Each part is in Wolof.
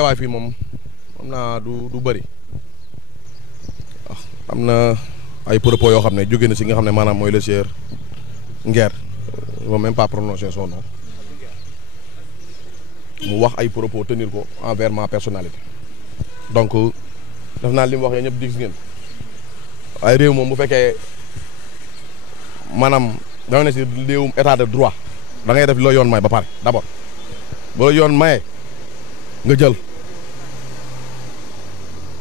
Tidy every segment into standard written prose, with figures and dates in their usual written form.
teewaay fii moom xam naa du bëri am na ay propos yoo xam ne jóge na si nga xam ne maanaam mooy le sieur Nguer on va même pas prononcer son nom mu wax ay propos tenir ko envers ma personnalité donc def naa li mu wax yooyu ñëpp dig ngeen waaye réew moom bu fekkee maanaam dama ne si réewum état de droit da ngay def loo yoon may ba pare d'abord ba la yoon maye nga jël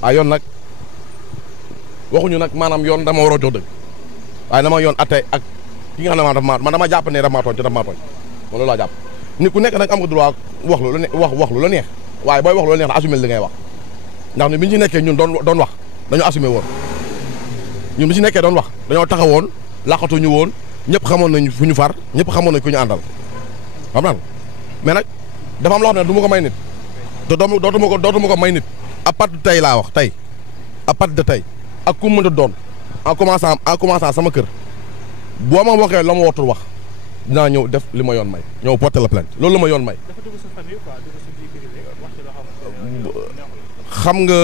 yoon nag waxuñu nag maanaam yoon dama war a jox dëgg waaye dama yoon atte ak ki nga xam ne man dama jàpp ne daf maa tooñ te daf maa tooñ man loolu laa jàpp nit ku nekk nag am nga droit wax lu la wax lu la neex waaye booy wax lu la neex na assumer li ngay wax ndax ni bi ñu ci nekkee ñun doon wax dañoo assumer woon ñun bi ci nekkee doon wax dañoo taxawoon laqatuñu woon ñëpp xamoon nañ fu ñu far ñëpp xamoon nañ ku ñu àndal xam naa mais nag dafa am loo xam ne du ma ko may nit te dootuma ko may nit à partir de tey laa wax tey à partir de tey ak ku mënta doon en commençant sama kër boo ma waxee la ma wartul wax dinaa ñëw def li ma yoon may ñëw porter la plainte loolu la ma yoon may. dafa dugg sa famille quoi dugg sa biir privé wax ci loo xam nga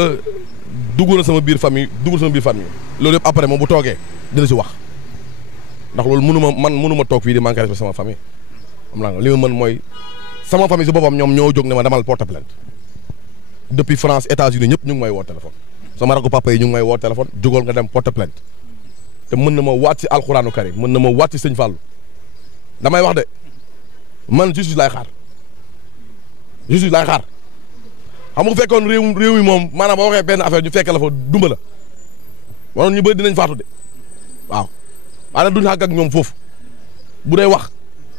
dugg na sama biir famille loolu yëpp après moom bu toogee dina si wax ndax loolu mënu ma toog fii di manqué respect sama famille. xam naa li ma mën mooy sama famille si boppam ñoom ñoo jóg ne ma demal porter plainte depuis France États-Unis ñëpp ñu ngi may woo téléphone. sama rakku papa yi ñu ngi may woo téléphone jógool nga dem porter plainte te mën na ma waat si alxuraanu karim mën na ma waat si sëñ Fallou damay wax de man justice laay xaar xam nga bu fekkoon réew mi moom maanaam boo waxee benn affaire ñu fekk la fa dumba la wanoon ñu bëri dinañ faatu de waaw waaye nag duñ xàgg ak ñoom foofu bu dee wax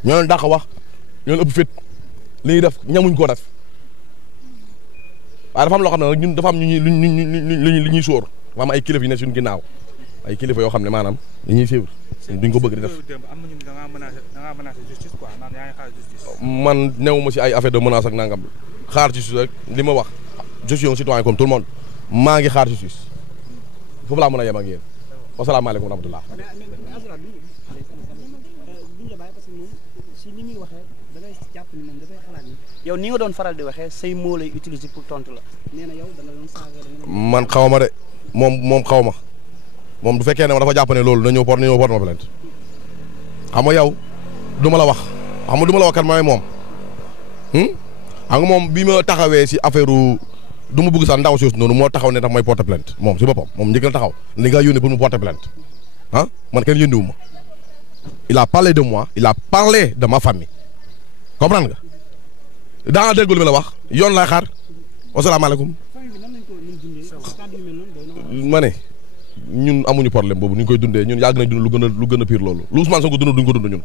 ñoo leen dàq wax ñoo leen ëpp fit li ñuy def ñamuñ koo def waaye dafa am loo xam ne nag ñun dafa am li ñuy sóor dafa am ay kilifa yi ne suñu ginnaaw ay kilifa yoo xam ne maanaam li ñuy suivre duñ ko bëgg di def. man néew ma si ay affaire de menace ak nangam xaar justice rek li ma wax je suis un citoyen comme tout le monde maa ngi xaar justice foofu laa mën a yem ak yéen wasalaamaaleykum wa rahmatulah. yow ni nga doon faral di waxee say moo lay utiliser pour tontu la nee na yow da nga doon saaga man xaw ma de moom xaw ma moom du fekkee ne ma dafa jàpp ne loolu na ñëw porte ma plainte xam nga yow du ma la wax xam nga du ma la wax kan mooy moom xam nga moom bi ma taxawee si affaire du ma bëgg sax ndaw si noonu moo taxaw ne tax may porte plainte moom si boppam moom njëkkal taxaw li nga yónnee pour mu porte plainte man kenn yónniwu ma il a parlé de moi il a parlé de ma famille comprendre nga daa dégg lu ma la wax yoon laay xaar wasalaamaaleykum ma ne ñun amuñu problème boobu ni ñu koy dundee ñun yàgg nañ dund lu gën a pire loolu lu Ousmane Sonko dund duñ ko dund ñun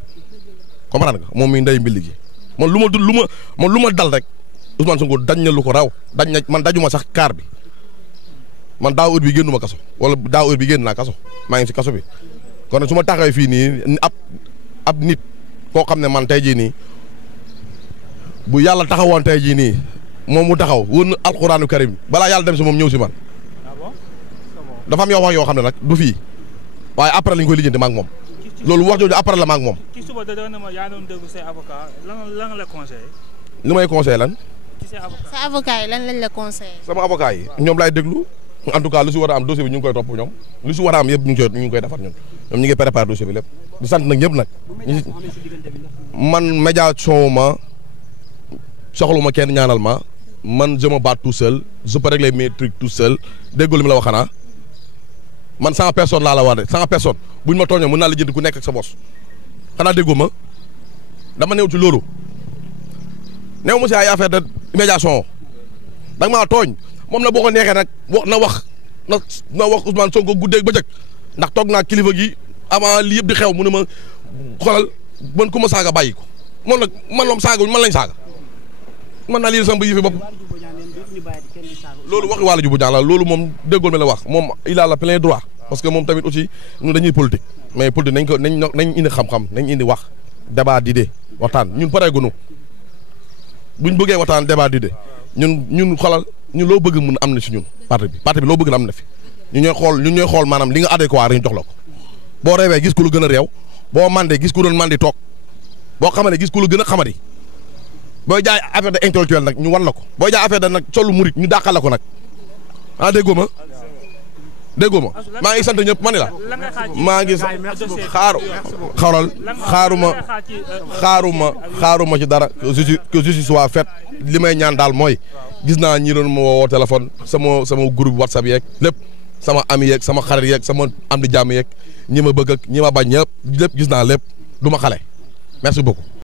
comprendre nga moom mi ndey mbilli gi man lu ma dal rek Ousmane Sonko dañ na lu ko raw dañ na man dajuma sax kaar bi man daaw heure bi génnuma kaso wala daaw heure bi génn naa kaso maa ngi si kaso bi kon nag su ma taxawee fii nii ab nit koo xam ne man tey jii nii bu yàlla taxawoon tey jii nii moom mu taxaw wër na alxuraanu karim balaa yàlla dem si moom ñëw si man dafa am yoo wax yoo xam ne nag du fii waaye après lañ koy lijjanti ma ak moom loolu wax jooju après la ma ak moom. ci suba da doon ma yaa doon déglu say avocat lan la conseillé. li may conseillé lan. sa avocat yi lan lañ la conseillé. sama avocat yi ñoom laay déglu en tout cas lu si war a am dossier bi ñu ngi koy topp ñoom lu si war a am yëpp ñu ngi koy defar ñun ñoom ñu ngi préparé dossier bi lépp di sant nag ñëpp nag. man médiation ma soxlu ma kenn ñaanal ma man je me bats tout seul je peux régler mes trucs tout seul déggoo li ma la wax xanaa man 100 personnes laa la wax de 100 personnes buñ ma tooñoo mën naa la jënd ku nekk ak sa bos xanaa déggoo ma dama néew ci loolu néew ma si ay affaire de médiation da nga maa tooñ moom na boo ko neexee nag na wax Ousmane Sonko guddeeg bëccëg ndax toog naa kilifa gi avant lii yëpp di xew mu ne ma xoolal man ku ma saaga bàyyi ko moom nag man moom saaga man lañ saaga man naa lii sama yëfi bopp loolu waxi wàllu jubu ñaan la loolu moom déggool mi la wax moom il a le plein droit parce que moom tamit aussi ñun dañuy politique mais politique nañ indi xam-xam nañ indi wax débat d'idée waxtaan ñun pareegunu buñ bëggee waxtaan débat d'idée ñun xolal ñun loo bëgg mun am na si ñun parti bi loo bëgg na am na fi ñun ñooy xool maanaam li nga adéquat rek ñu jox la ko boo reewee gis ku lu gën a réew boo mandee gis ku doon mandi toog boo xamane gis ku lu gën a xamadi booy jaay affaire de intellectuel nag ñu wan la ko booy jaay affaire de nag solu murit ñu dàqal la ko nag déggoo ma maa ngi sant ñëpp ma ni la maa ngi xaaruma ci dara que justice soit faite li may ñaan daal mooy gis naa ñi doon ma woo téléphone sama groupe WhatsApp yeeg lépp sama ami yeeg sama xarit yeeg sama am di jàmm yeeg ñi ma bëgg ak ñi ma bañ ñëpp lépp gis naa lépp du ma xale merci beaucoup